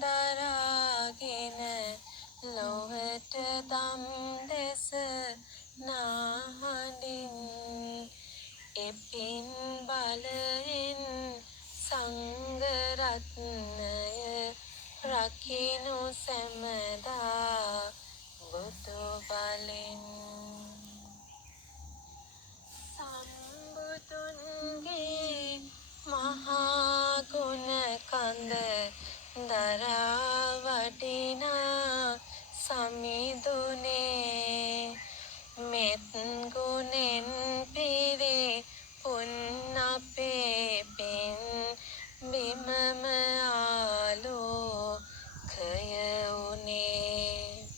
දරාගෙන ලොවට දම් දෙස නාහඬින් එපින් බලයෙන් සංඝ රත්නය රකිනු සැමදා බුදු බලෙන් සම්බුදුන්ගේ මහා ගුණ කඳ දරා වඩිනා සමිඳුනේ මෙත් ගුණෙන් පිරි පුන් අපේ පින් බිමම ආලෝකය උනේ